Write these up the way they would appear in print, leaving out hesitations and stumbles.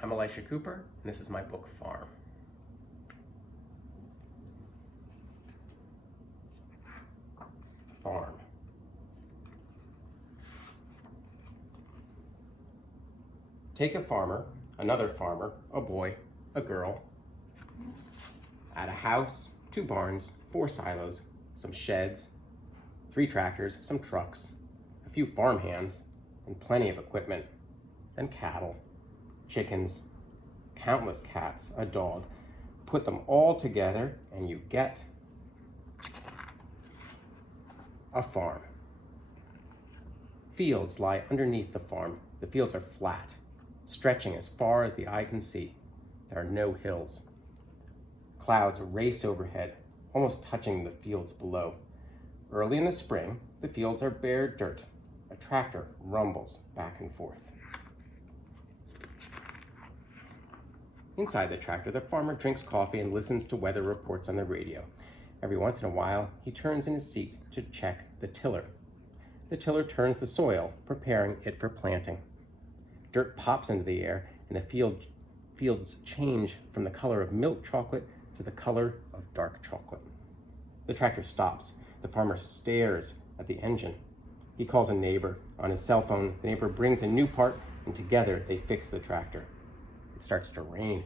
I'm Elisha Cooper, and this is my book, Farm. Farm. Take a farmer, another farmer, a boy, a girl. Add a house, 2 barns, 4 silos, some sheds, 3 tractors, some trucks, a few farm hands, and plenty of equipment, and cattle, chickens, countless cats, a dog. Put them all together and you get a farm. Fields lie underneath the farm. The fields are flat, stretching as far as the eye can see. There are no hills. Clouds race overhead, almost touching the fields below. Early in the spring, the fields are bare dirt. A tractor rumbles back and forth. Inside the tractor, the farmer drinks coffee and listens to weather reports on the radio. Every once in a while, he turns in his seat to check the tiller. The tiller turns the soil, preparing it for planting. Dirt pops into the air, and the fields change from the color of milk chocolate to the color of dark chocolate. The tractor stops. The farmer stares at the engine. He calls a neighbor. On his cell phone, the neighbor brings a new part, and together they fix the tractor. It starts to rain.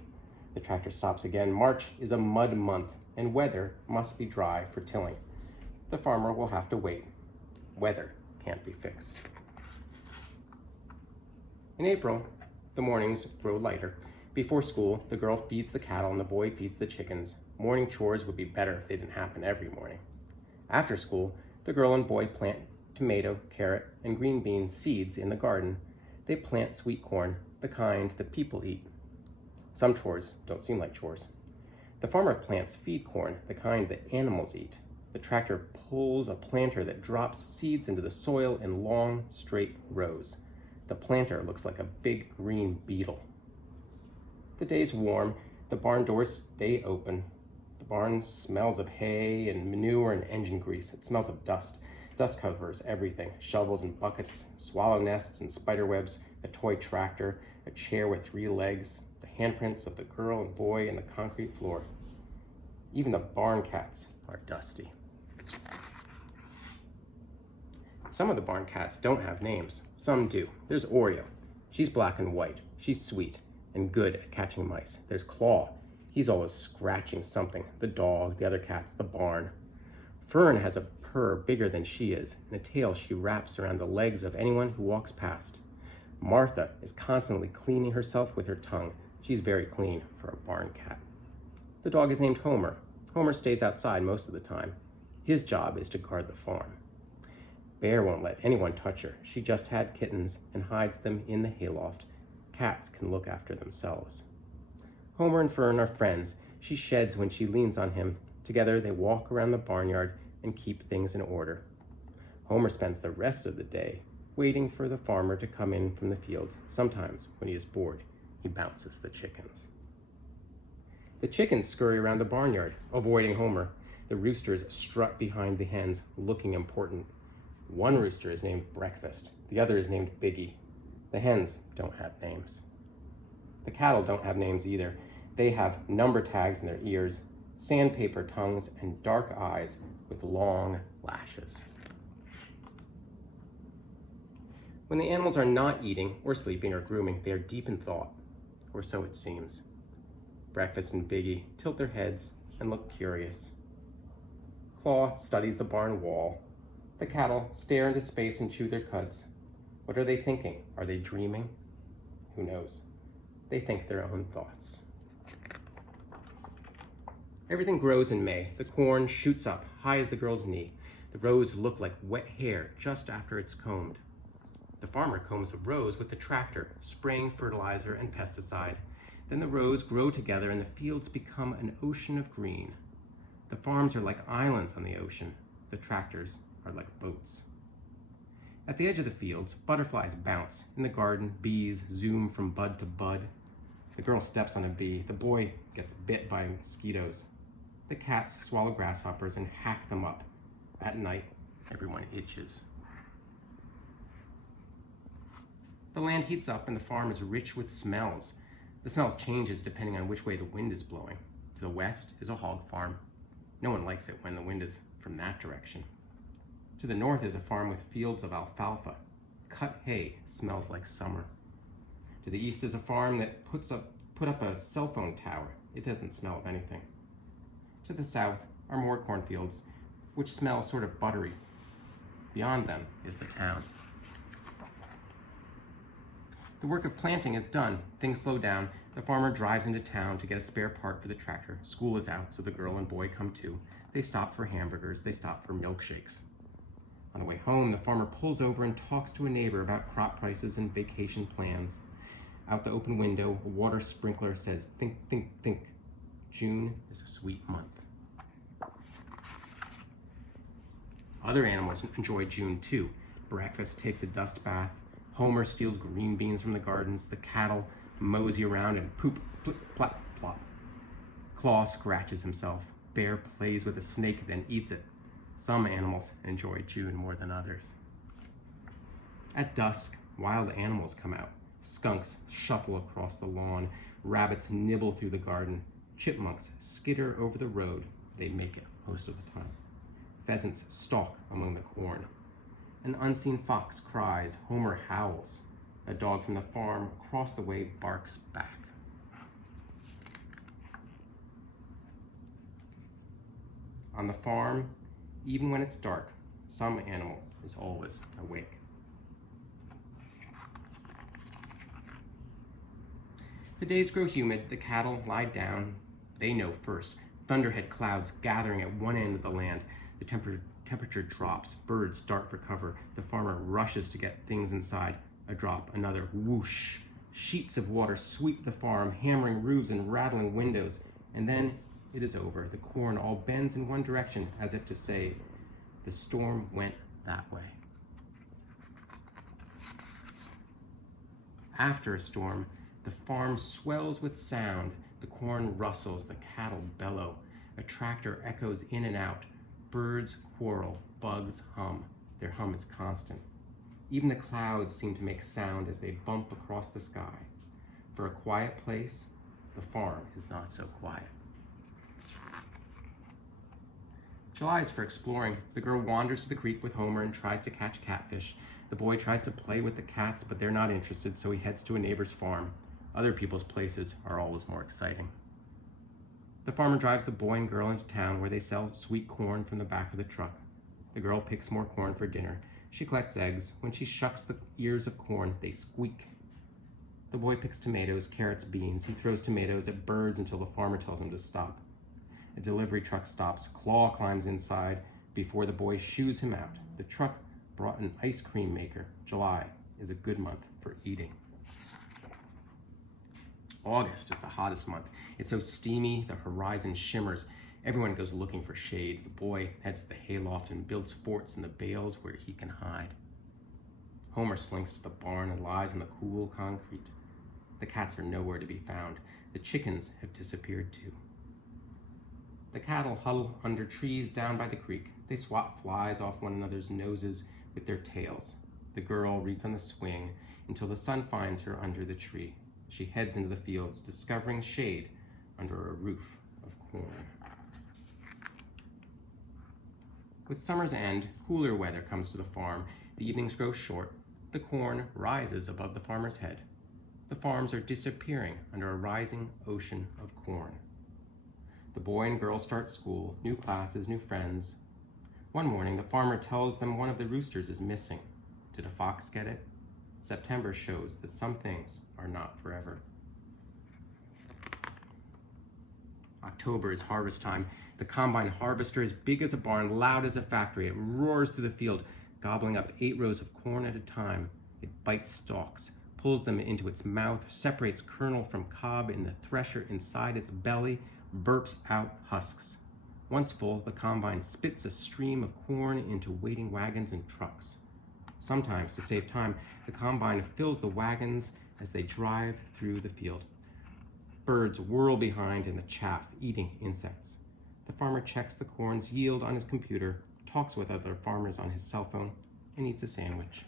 The tractor stops again. March is a mud month, and weather must be dry for tilling. The farmer will have to wait. Weather can't be fixed. In April, the mornings grow lighter. Before school, the girl feeds the cattle and the boy feeds the chickens. Morning chores would be better if they didn't happen every morning. After school, the girl and boy plant tomato, carrot, and green bean seeds in the garden. They plant sweet corn, the kind that people eat. Some chores don't seem like chores. The farmer plants feed corn, the kind that animals eat. The tractor pulls a planter that drops seeds into the soil in long, straight rows. The planter looks like a big green beetle. The day's warm. The barn doors stay open. The barn smells of hay and manure and engine grease. It smells of dust. Dust covers everything. Shovels and buckets, swallow nests and spider webs, a toy tractor, a chair with 3 legs, the handprints of the girl and boy in the concrete floor. Even the barn cats are dusty. Some of the barn cats don't have names. Some do. There's Oreo. She's black and white. She's sweet and good at catching mice. There's Claw. He's always scratching something. The dog, the other cats, the barn. Fern has a purr bigger than she is, and a tail she wraps around the legs of anyone who walks past. Martha is constantly cleaning herself with her tongue. She's very clean for a barn cat. The dog is named Homer. Homer stays outside most of the time. His job is to guard the farm. Bear won't let anyone touch her. She just had kittens and hides them in the hayloft. Cats can look after themselves. Homer and Fern are friends. She sheds when she leans on him. Together they walk around the barnyard and keep things in order. Homer spends the rest of the day waiting for the farmer to come in from the fields. Sometimes, when he is bored, he bounces the chickens. The chickens scurry around the barnyard, avoiding Homer. The roosters strut behind the hens, looking important. One rooster is named Breakfast. The other is named Biggie. The hens don't have names. The cattle don't have names either. They have number tags in their ears, sandpaper tongues, and dark eyes with long lashes. When the animals are not eating or sleeping or grooming, they are deep in thought, or so it seems. Breakfast and Biggie tilt their heads and look curious. Claw studies the barn wall. The cattle stare into space and chew their cuds. What are they thinking? Are they dreaming? Who knows? They think their own thoughts. Everything grows in May. The corn shoots up high as the girl's knee. The rows look like wet hair just after it's combed. The farmer combs the rows with the tractor, spraying fertilizer and pesticide. Then the rows grow together and the fields become an ocean of green. The farms are like islands on the ocean. The tractors are like boats. At the edge of the fields, butterflies bounce. In the garden, bees zoom from bud to bud. The girl steps on a bee. The boy gets bit by mosquitoes. The cats swallow grasshoppers and hack them up. At night, everyone itches. The land heats up and the farm is rich with smells. The smell changes depending on which way the wind is blowing. To the west is a hog farm. No one likes it when the wind is from that direction. To the north is a farm with fields of alfalfa. Cut hay smells like summer. To the east is a farm that put up a cell phone tower. It doesn't smell of anything. To the south are more cornfields, which smell sort of buttery. Beyond them is the town. The work of planting is done. Things slow down. The farmer drives into town to get a spare part for the tractor. School is out, so the girl and boy come too. They stop for hamburgers. They stop for milkshakes. On the way home, the farmer pulls over and talks to a neighbor about crop prices and vacation plans. Out the open window, a water sprinkler says, "Think, think, think." June is a sweet month. Other animals enjoy June too. Breakfast takes a dust bath. Homer steals green beans from the gardens. The cattle mosey around and poop, plip, plop, plop. Claw scratches himself. Bear plays with a snake, then eats it. Some animals enjoy June more than others. At dusk, wild animals come out. Skunks shuffle across the lawn. Rabbits nibble through the garden. Chipmunks skitter over the road. They make it most of the time. Pheasants stalk among the corn. An unseen fox cries. Homer howls. A dog from the farm across the way barks back. On the farm, even when it's dark, some animal is always awake. The days grow humid. The cattle lie down. They know first. Thunderhead clouds gathering at one end of the land. The temperature drops. Birds dart for cover. The farmer rushes to get things inside. A drop, another, whoosh. Sheets of water sweep the farm, hammering roofs and rattling windows. And then it is over. The corn all bends in one direction, as if to say, the storm went that way. After a storm, the farm swells with sound. The corn rustles, the cattle bellow. A tractor echoes in and out. Birds quarrel, bugs hum. Their hum is constant. Even the clouds seem to make sound as they bump across the sky. For a quiet place, the farm is not so quiet. July is for exploring. The girl wanders to the creek with Homer and tries to catch catfish. The boy tries to play with the cats, but they're not interested, so he heads to a neighbor's farm. Other people's places are always more exciting. The farmer drives the boy and girl into town where they sell sweet corn from the back of the truck. The girl picks more corn for dinner. She collects eggs. When she shucks the ears of corn, they squeak. The boy picks tomatoes, carrots, beans. He throws tomatoes at birds until the farmer tells him to stop. A delivery truck stops. Claw climbs inside before the boy shoos him out. The truck brought an ice cream maker. July is a good month for eating. August is the hottest month. It's so steamy, the horizon shimmers. Everyone goes looking for shade. The boy heads to the hayloft and builds forts in the bales where he can hide. Homer slinks to the barn and lies in the cool concrete. The cats are nowhere to be found. The chickens have disappeared too. The cattle huddle under trees down by the creek. They swat flies off one another's noses with their tails. The girl reads on the swing until the sun finds her under the tree. She heads into the fields, discovering shade under a roof of corn. With summer's end, cooler weather comes to the farm. The evenings grow short. The corn rises above the farmer's head. The farms are disappearing under a rising ocean of corn. The boy and girl start school, new classes, new friends. One morning, the farmer tells them one of the roosters is missing. Did a fox get it? September shows that some things are not forever. October is harvest time. The combine harvester is big as a barn, loud as a factory. It roars through the field, gobbling up 8 rows of corn at a time. It bites stalks, pulls them into its mouth, separates kernel from cob in the thresher inside its belly, burps out husks. Once full, the combine spits a stream of corn into waiting wagons and trucks. Sometimes, to save time, the combine fills the wagons as they drive through the field. Birds whirl behind in the chaff, eating insects. The farmer checks the corn's yield on his computer, talks with other farmers on his cell phone, and eats a sandwich.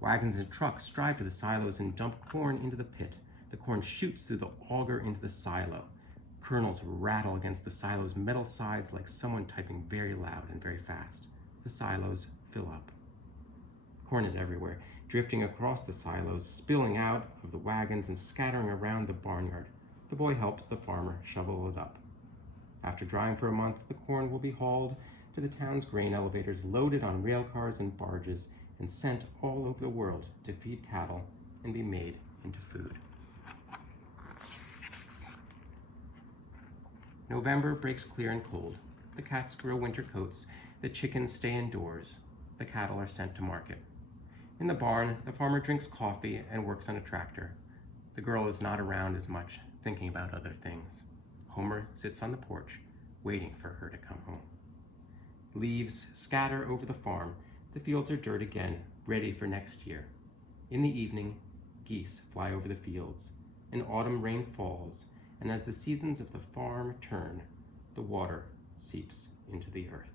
Wagons and trucks drive to the silos and dump corn into the pit. The corn shoots through the auger into the silo. Kernels rattle against the silo's metal sides like someone typing very loud and very fast. The silos fill up. Corn is everywhere, drifting across the silos, spilling out of the wagons and scattering around the barnyard. The boy helps the farmer shovel it up. After drying for a month, the corn will be hauled to the town's grain elevators, loaded on rail cars and barges, and sent all over the world to feed cattle and be made into food. November breaks clear and cold. The cats grow winter coats. The chickens stay indoors. The cattle are sent to market. In the barn, the farmer drinks coffee and works on a tractor. The girl is not around as much, thinking about other things. Homer sits on the porch, waiting for her to come home. Leaves scatter over the farm. The fields are dirt again, ready for next year. In the evening, geese fly over the fields. An autumn rain falls, and as the seasons of the farm turn, the water seeps into the earth.